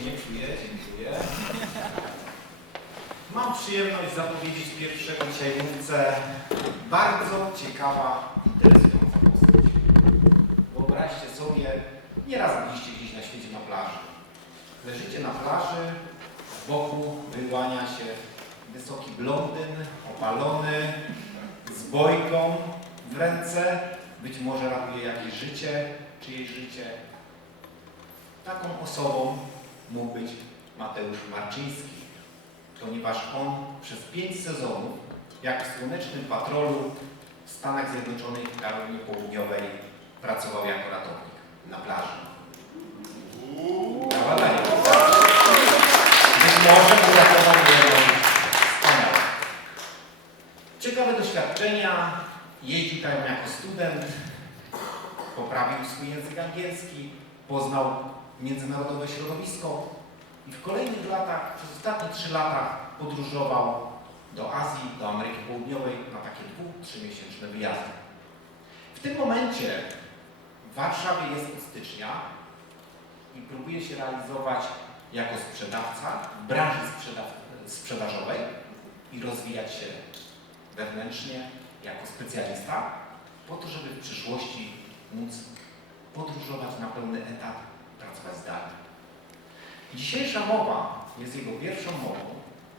czuje, dziękuję. Mam przyjemność zapowiedzieć pierwszego dzisiaj mówcę. Bardzo ciekawa, interesująca postać. Wyobraźcie sobie, nieraz byliście gdzieś na świecie na plaży. Leżycie na plaży, z boku wyłania się wysoki blondyn, opalony, z bojką w ręce. Być może ratuje jakieś życie, czyjeś życie. Taką osobą mógł być Mateusz Marczyński, ponieważ on przez pięć sezonów, jak w Słonecznym Patrolu w Stanach Zjednoczonych w Karolinie Południowej pracował jako ratownik na plaży. Być może. Ciekawe doświadczenia. Jeździł tam jako student, poprawił swój język angielski, poznał międzynarodowe środowisko i w kolejnych latach, przez ostatnie trzy lata podróżował do Azji, do Ameryki Południowej na takie dwu, trzymiesięczne wyjazdy. W tym momencie w Warszawie jest od stycznia i próbuje się realizować jako sprzedawca w branży sprzedaw- sprzedażowej i rozwijać się wewnętrznie jako specjalista, po to, żeby w przyszłości móc podróżować na pełny etat, zdalnie. Dzisiejsza mowa jest jego pierwszą mową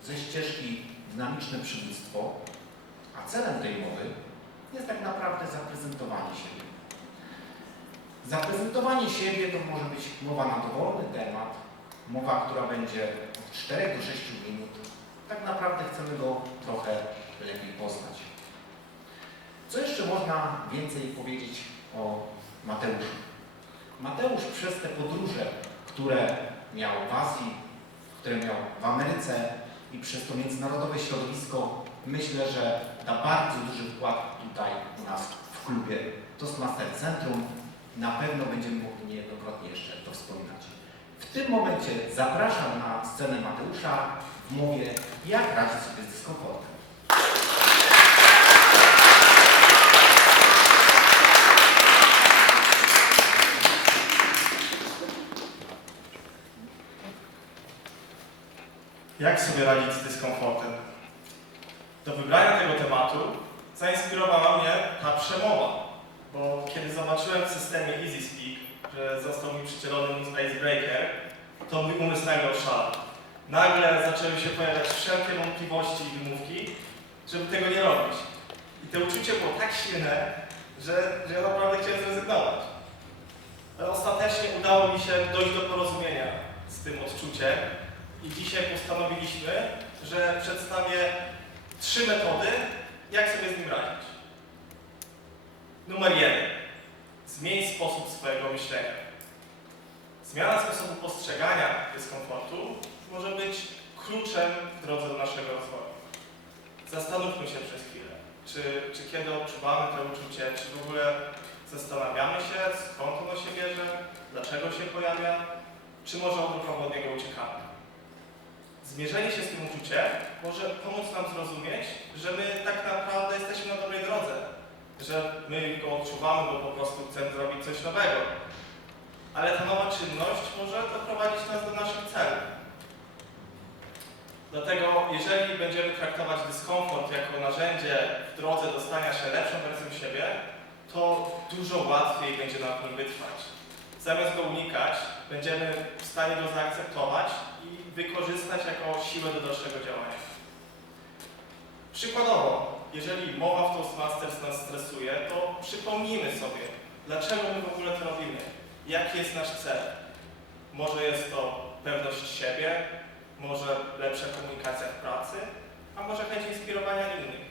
ze ścieżki Dynamiczne Przywództwo, a celem tej mowy jest tak naprawdę zaprezentowanie siebie. Zaprezentowanie siebie to może być mowa na dowolny temat, mowa, która będzie od 4 do 6 minut. Tak naprawdę chcemy go trochę lepiej poznać. Co jeszcze można więcej powiedzieć o Mateuszu? Mateusz przez te podróże, które miał w Azji, które miał w Ameryce i przez to międzynarodowe środowisko, myślę, że da bardzo duży wkład tutaj u nas w klubie Toastmaster Centrum. Na pewno będziemy mogli niejednokrotnie jeszcze to wspominać. W tym momencie zapraszam na scenę Mateusza w mowie Jak radzić sobie z dyskomfortem. Jak sobie radzić z dyskomfortem? Do wybrania tego tematu zainspirowała mnie ta przemowa, bo kiedy zobaczyłem w systemie EasySpeak, że został mi przydzielony mus Icebreaker, to mój umysł nagle oszalał. Nagle zaczęły się pojawiać wszelkie wątpliwości i wymówki, żeby tego nie robić. I to uczucie było tak silne, że, że ja naprawdę chciałem zrezygnować. Ale ostatecznie udało mi się dojść do porozumienia z tym odczuciem i dzisiaj postanowiliśmy, że przedstawię trzy metody, jak sobie z nim radzić. Numer jeden. Zmień sposób swojego myślenia. Zmiana sposobu postrzegania dyskomfortu może być kluczem w drodze do naszego rozwoju. Zastanówmy się przez chwilę, czy, czy kiedy odczuwamy to uczucie, czy w ogóle zastanawiamy się, skąd ono się bierze, dlaczego się pojawia, czy może odruchowo od niego uciekamy. Zmierzenie się z tym uczuciem może pomóc nam zrozumieć, że my tak naprawdę jesteśmy na dobrej drodze, że my go odczuwamy, bo po prostu chcemy zrobić coś nowego. Ale ta nowa czynność może doprowadzić nas do naszych celów. Dlatego, jeżeli będziemy traktować dyskomfort jako narzędzie w drodze do stania się lepszą wersją siebie, to dużo łatwiej będzie nam w nim wytrwać. Zamiast go unikać, będziemy w stanie go zaakceptować i wykorzystać jako siłę do dalszego działania. Przykładowo, jeżeli mowa w Toastmasters nas stresuje, to przypomnijmy sobie, dlaczego my w ogóle to robimy, jaki jest nasz cel. Może jest to pewność siebie, może lepsza komunikacja w pracy, a może chęć inspirowania innych.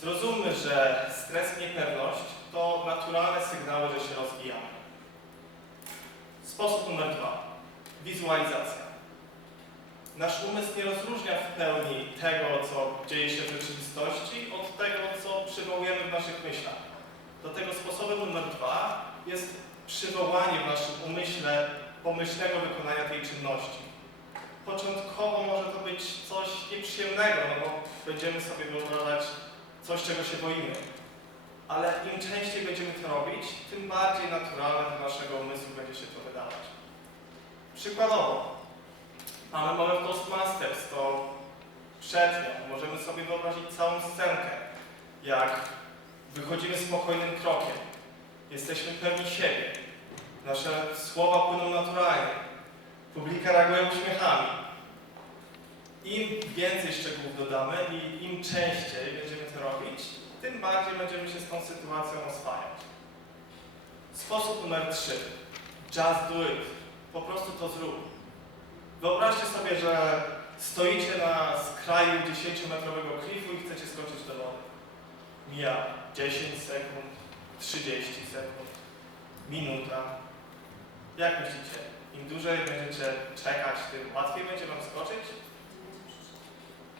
Zrozummy, że stres i niepewność to naturalne sygnały, że się rozwijamy. Sposób numer dwa. Wizualizacja. Nasz umysł nie rozróżnia w pełni tego, co dzieje się w rzeczywistości, od tego, co przywołujemy w naszych myślach. Dlatego sposobem numer dwa jest przywołanie w naszym umyśle pomyślnego wykonania tej czynności. Początkowo może to być coś nieprzyjemnego, no bo będziemy sobie wyobrażać coś, czego się boimy. Ale im częściej będziemy to robić, tym bardziej naturalne do naszego umysłu będzie się to wydawać. Przykładowo, mamy mamy w Toastmasters, to przednio możemy sobie wyobrazić całą scenkę, jak wychodzimy spokojnym krokiem, jesteśmy pewni siebie, nasze słowa płyną naturalnie, publika reaguje uśmiechami. Im więcej szczegółów dodamy i im częściej będziemy to robić, tym bardziej będziemy się z tą sytuacją oswajać. Sposób numer 3. Just do it. Po prostu to zrób. Wyobraźcie sobie, że stoicie na skraju 10-metrowego klifu i chcecie skoczyć do wody. Mija 10 sekund, 30 sekund, minuta. Jak myślicie? Im dłużej będziecie czekać, tym łatwiej będzie Wam skoczyć?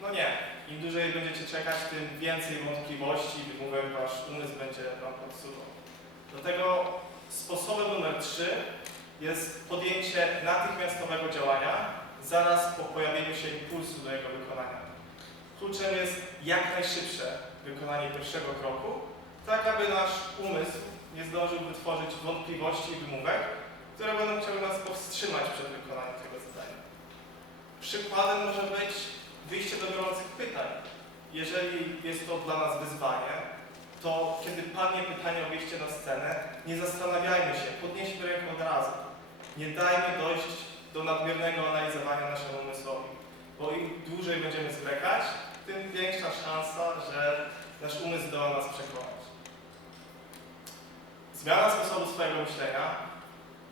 No nie. Im dłużej będziecie czekać, tym więcej wątpliwości i wymówek Wasz umysł będzie Wam podsuwał. Dlatego sposobem numer 3 jest podjęcie natychmiastowego działania zaraz po pojawieniu się impulsu do jego wykonania. Kluczem jest jak najszybsze wykonanie pierwszego kroku, tak aby nasz umysł nie zdążył wytworzyć wątpliwości i wymówek, które będą chciały nas powstrzymać przed wykonaniem tego zadania. Przykładem może być wyjście do gorących pytań. Jeżeli jest to dla nas wyzwanie, to kiedy padnie pytanie o wyjście na scenę, nie zastanawiajmy się, podnieśmy rękę od razu. Nie dajmy dojść do nadmiernego analizowania naszemu umysłowi, bo im dłużej będziemy zwlekać, tym większa szansa, że nasz umysł do nas przekonać. Zmiana sposobu swojego myślenia,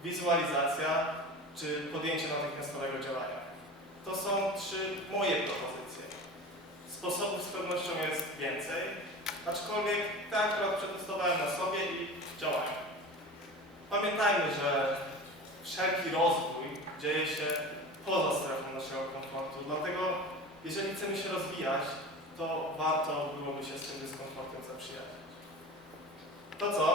wizualizacja czy podjęcie natychmiastowego działania. To są trzy moje propozycje. Sposobów z pewnością jest więcej, aczkolwiek te akurat przetestowałem na sobie i działają. Pamiętajmy, że wszelki rozwój dzieje się poza strefą naszego komfortu, dlatego jeżeli chcemy się rozwijać, to warto byłoby się z tym dyskomfortem zaprzyjaźnić. To co?